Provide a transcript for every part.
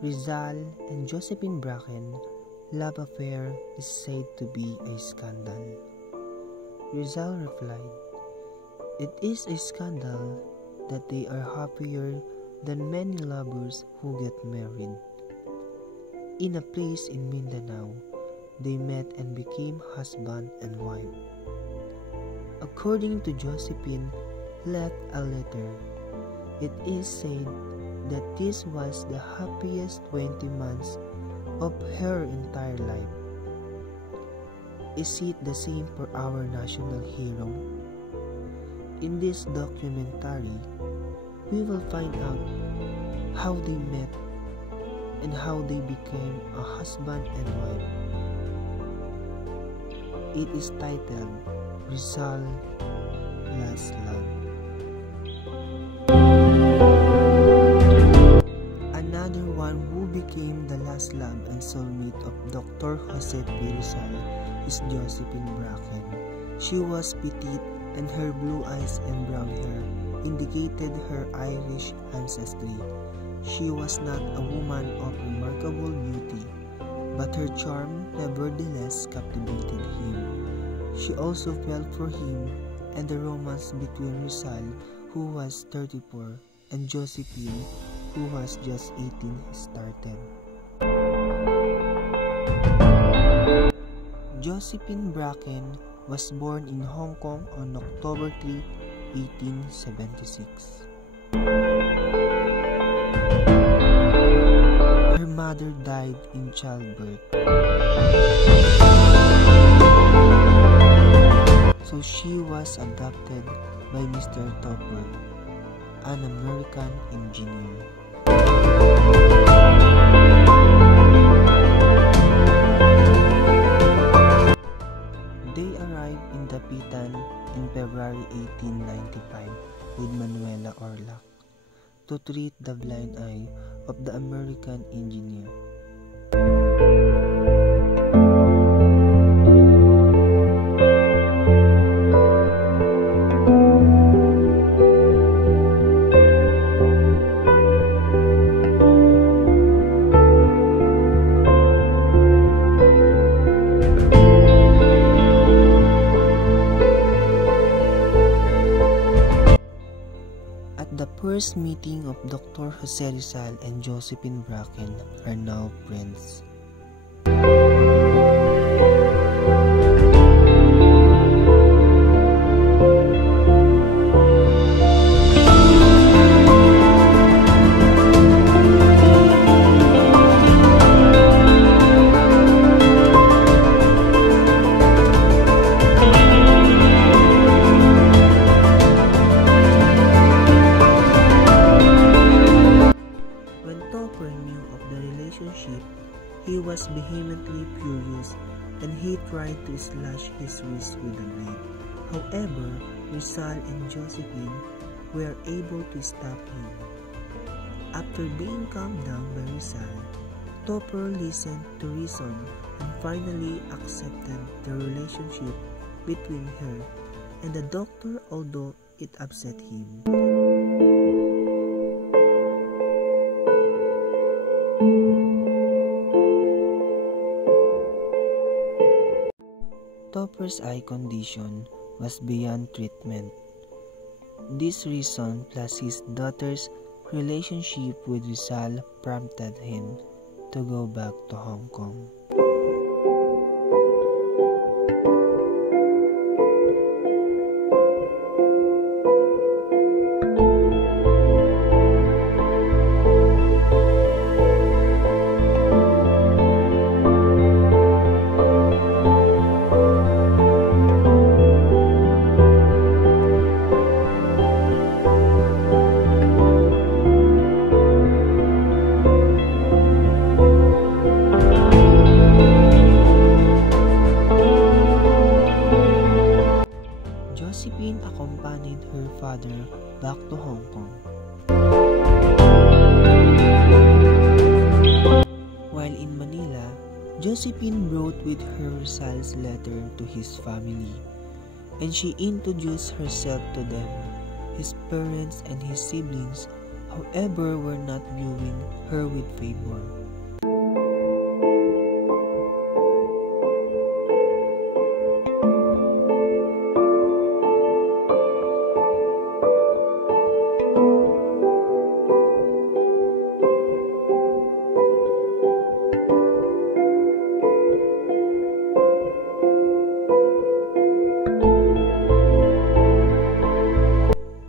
Rizal and Josephine Bracken love affair is said to be a scandal. Rizal replied, "It is a scandal that they are happier than many lovers who get married." In a place in Mindanao, they met and became husband and wife. According to Josephine, left a letter. It is said that this was the happiest 20 months of her entire life. Is it the same for our national hero? In this documentary, we will find out how they met and how they became a husband and wife. It is titled Rizal Last Love. Another one who became the last love and soulmate of Dr. Jose P. Rizal is Josephine Bracken. She was petite and her blue eyes and brown hair indicated her Irish ancestry. She was not a woman of remarkable beauty, but her charm nevertheless captivated him. She also fell for him, and the romance between Rizal, who was 34, and Josephine, who was just 18, started. Josephine Bracken was born in Hong Kong on October 3, 1876. Her mother died in childbirth, so she was adopted by Mr. Topper, an American engineer. They arrived in Dapitan in February 1895 with Manuela Orlac to treat the blind eye of the American engineer. The first meeting of Dr. Jose Rizal and Josephine Bracken are now friends. He was vehemently furious and he tried to slash his wrist with a blade. However, Rizal and Josephine were able to stop him. After being calmed down by Rizal, Topper listened to reason and finally accepted the relationship between her and the doctor, although it upset him. Topper's eye condition was beyond treatment. This reason plus his daughter's relationship with Rizal prompted him to go back to Hong Kong. Josephine accompanied her father back to Hong Kong. While in Manila, Josephine wrote with her Rizal's letter to his family, and she introduced herself to them. His parents and his siblings, however, were not viewing her with favor.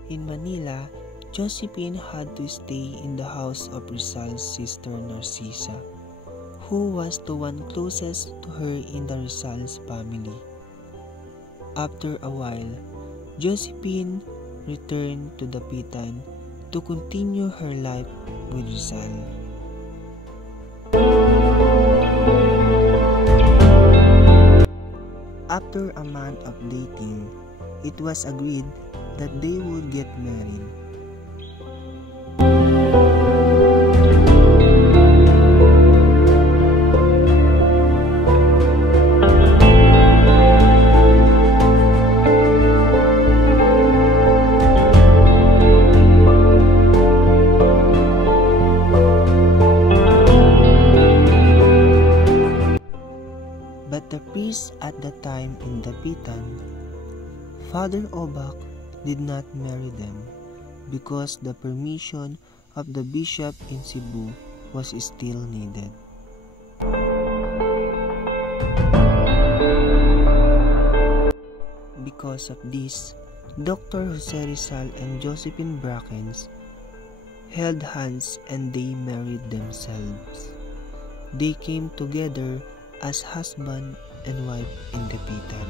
In Manila, Josephine had to stay in the house of Rizal's sister Narcisa, who was the one closest to her in the Rizal's family. After a while, Josephine returned to Dapitan to continue her life with Rizal. After a month of dating, it was agreed that they would get married. But the priest at the time in Dapitan, Father Obak, did not marry them because the permission of the bishop in Cebu was still needed. Because of this, Dr. Jose Rizal and Josephine Brackens held hands and they married themselves. They came together as husband and wife in Dapitan.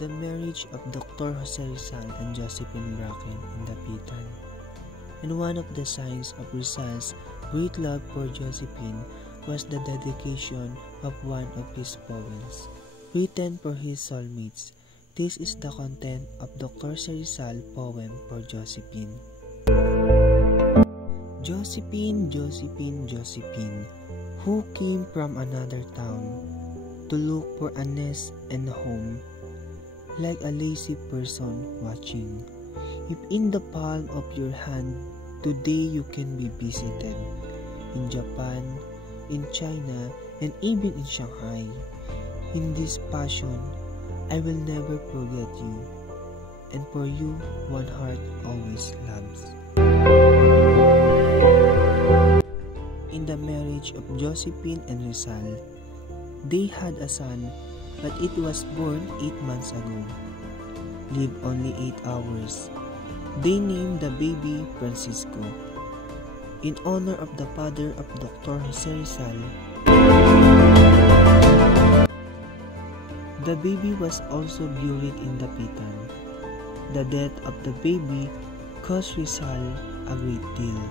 The marriage of Dr. Jose Rizal and Josephine Bracken in Dapitan, and one of the signs of Rizal's great love for Josephine was the dedication of one of his poems, written for his soulmates. This is the content of Dr. Rizal's poem for Josephine. Josephine, Josephine, Josephine, who came from another town to look for a nest and a home, like a lazy person watching. If in the palm of your hand, today you can be visited in Japan, in China, and even in Shanghai. In this passion, I will never forget you, and for you, one heart always loves. In the marriage of Josephine and Rizal, they had a son, but it was born 8 months ago. Lived only 8 hours. They named the baby Francisco, in honor of the father of Dr. Jose Rizal. The baby was also buried in Dapitan. The death of the baby cost Rizal a great deal.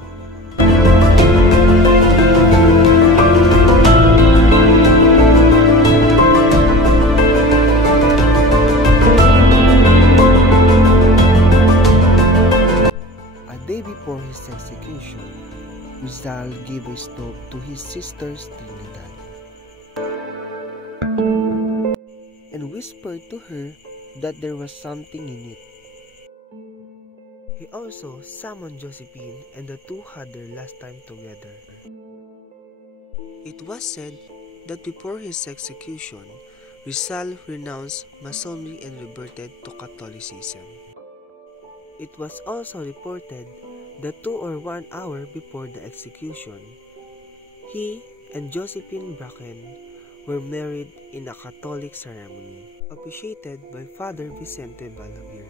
Before his execution, Rizal gave a stop to his sister's Trinidad and whispered to her that there was something in it. He also summoned Josephine, and the two had their last time together. It was said that before his execution, Rizal renounced Masonry and reverted to Catholicism. It was also reported that 2 or 1 hour before the execution, he and Josephine Bracken were married in a Catholic ceremony, officiated by Father Vicente Balavir.